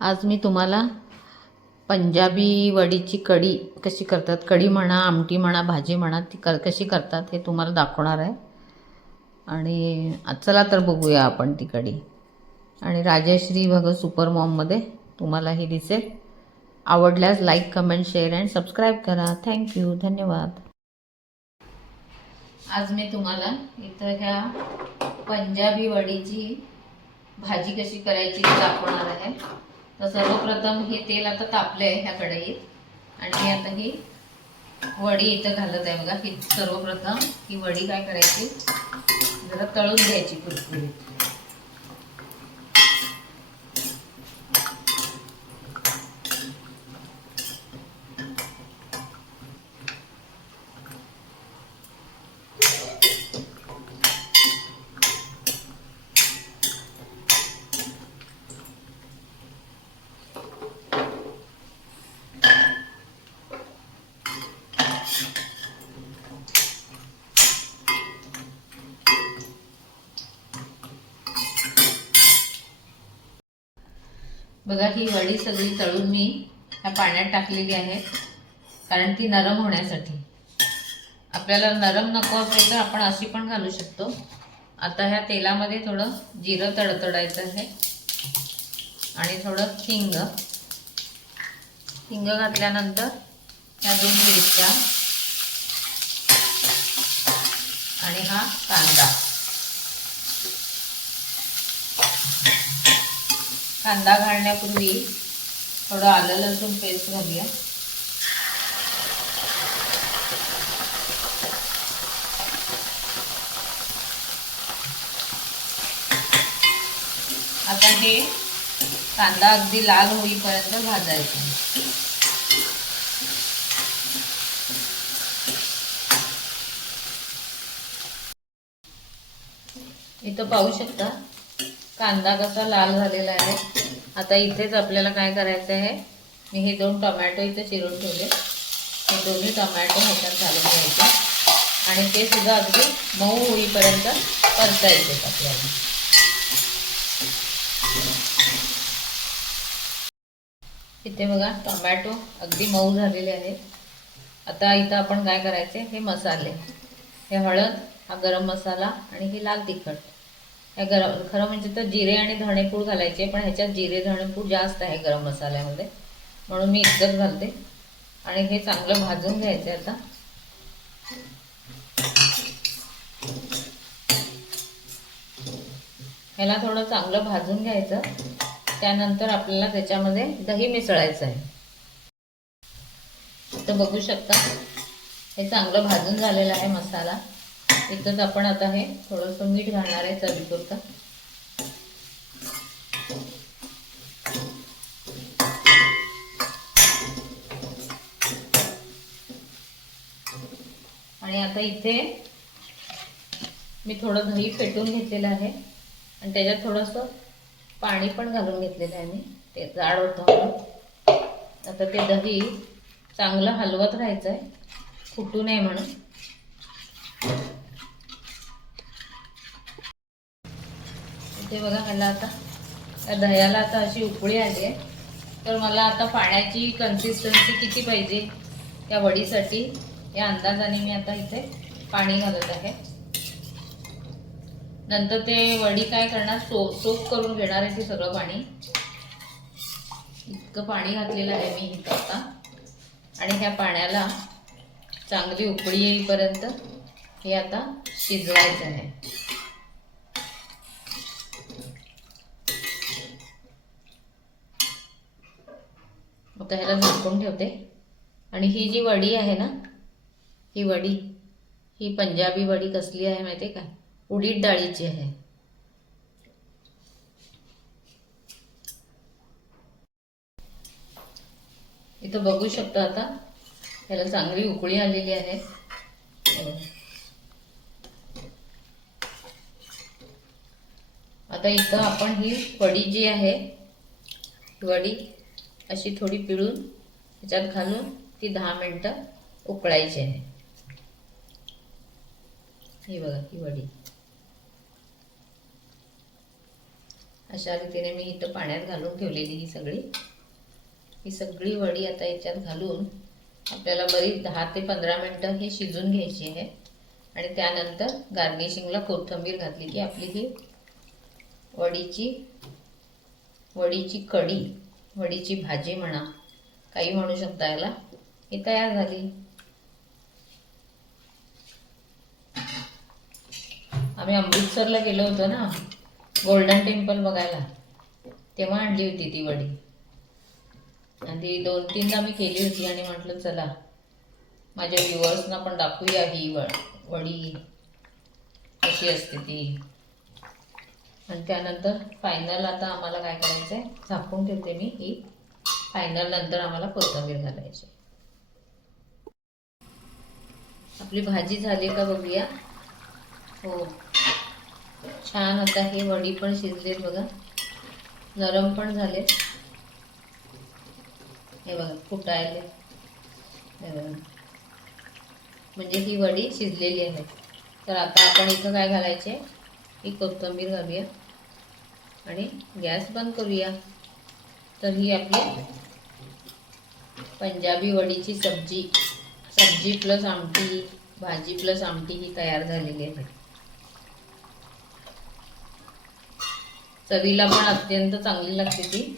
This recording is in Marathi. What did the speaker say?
आज मी तुम्हाला पंजाबी वडीची कढी कशी करतात, कढी म्हणा, आमटी म्हणा, भाजी म्हणा, ती कशी करतात हे तुम्हाला दाखवणार आहे. आणि चला तर बघूया आपण ती कढी. आणि राजश्री भगत सुपर मॉममध्ये तुम्हाला ही दिसेल. आवडल्यास like, comment, share and subscribe करा. थँक्यू, धन्यवाद. आज मी तुम्हाला इथं ह्या पंजाबी वडीची भाजी कशी करायची ते दाखवणार आहे. तर सर्वप्रथम हे तेल आता तापले आहे ह्या कढईत आणि मी आता ही वडी इथं घालत आहे. बघा, ही सर्वप्रथम ही वडी काय करायची, जरा तळून घ्यायची कुरकुरीत. बघा, ही वडी सगळी तळून मी ह्या पाण्यात टाकलेली आहे, कारण ती नरम होण्यासाठी. आपल्याला नरम नको असेल तर आपण अशी पण घालू शकतो. आता ह्या तेलामध्ये थोडं जिरं तडतडायचं आहे आणि थोडं हिंग घातल्यानंतर ह्या 2 मिरच्या आणि हा कांदा घालण्यापूर्वी थोडं आलं लसूण पेस्ट घालूया. आता हे कांदा अगदी लाल होईपर्यंत भाजायचा. इथं पाहू शकता कांदा कसा लाल झालेला आहे. आता इथेच आपल्याला काय करायचं आहे, मी हे 2 टोमॅटो इथे चिरून ठेवले. हे दोन्ही टोमॅटो ह्याच्यात घालून घ्यायचे आणि ते सुद्धा अगदी मऊ होईपर्यंत परतायचे आपल्याला. इथे बघा, टोमॅटो अगदी मऊ झालेले आहेत. आता इथं आपण काय करायचे, हे मसाले, हे हळद, हा गरम मसाला आणि हे लाल तिखट. हे खरं म्हणजे तर जिरे आणि धणेपूड घालायचे, पण ह्याच्यात जिरे धणेपूड जास्त आहे गरम मसाल्यामध्ये, म्हणून मी इतकंच घालते. आणि हे चांगलं भाजून घ्यायचं. आता ह्याला थोडं चांगलं भाजून घ्यायचं. त्यानंतर आपल्याला त्याच्यामध्ये दही मिसळायचं आहे. तर बघू शकता हे चांगलं भाजून झालेलं आहे मसाला. इथंच आपण आता हे थोडंसं मीठ घालणार आहे चवीपुरतं. आणि आता इथे मी थोडं दही फेटून घेतलेलं आहे आणि त्याच्यात थोडंसं पाणी पण घालून घेतलेलं आहे मी, ते जाड होतं म्हणून. आता ते दही चांगलं हलवत राहायचं आहे, फुटू नये म्हणून. इथे बघा, ह्याला आता त्या दह्याला आता अशी उकळी आली आहे. तर मला आता पाण्याची कन्सिस्टन्सी किती पाहिजे त्या वडीसाठी या अंदाजाने मी आता इथे पाणी घालत आहे. नंतर ते वडी काय करणार, सोक करून घेणार आहे ते सगळं पाणी. इतकं पाणी घातलेलं आहे मी इथं आता. आणि ह्या पाण्याला चांगली उकळी येईपर्यंत हे आता शिजवायचं आहे. आता ह्याला झाकून ठेवते. आणि ही जी वडी आहे ना, ही वडी, ही पंजाबी वडी कसली आहे माहिती आहे का, उडीद डाळीची आहे. इथं बघू शकता आता ह्याला चांगली उकळी आलेली आहे. आता इथं आपण ही वडी जी आहे, वडी अशी थोडी पिळून ह्याच्यात घालून ती 10 मिनिटं उकळायची आहे. ही बघा, ही वडी अशा रीतीने मी इथं पाण्यात घालून ठेवलेली ही सगळी वडी आता याच्यात घालून आपल्याला बरीच 10 ते 15 मिनटं हे शिजून घ्यायची आहे. आणि त्यानंतर गार्निशिंगला कोथिंबीर घातली की आपली ही वडीची कढी, वडीची भाजी म्हणा, काही म्हणू शकता याला, ही तयार झाली. आम्ही अमृतसरला गेलो होतो ना गोल्डन टेम्पल बघायला, तेव्हा आणली होती ती वडी. आणि ती 2-3दा मी केली होती आणि म्हटलं चला माझ्या व्ह्युअर्सना पण दाखवूया ही वडी कशी असते ती. आणि त्यानंतर फायनल आता आम्हाला काय करायचं आहे, झाकून ठेवते मी ही. फायनल नंतर आम्हाला कोथिंबीर घालायची. आपली भाजी झाली का बघूया. हो, छान. आता हे वडी पण शिजलेत बघा, नरम पण झालेत. हे बघा फुटायले, हे बघा, म्हणजे ही वडी शिजलेली आहे. तर आता आपण इथं काय घालायचे, ही कोथिंबीर घालूया आणि गॅस बंद करूया. तर ही आपली पंजाबी वडीची सब्जी प्लस आमटी, भाजी प्लस आमटी ही तयार झालेली आहे. चवीला पण अत्यंत चांगली लागते ती.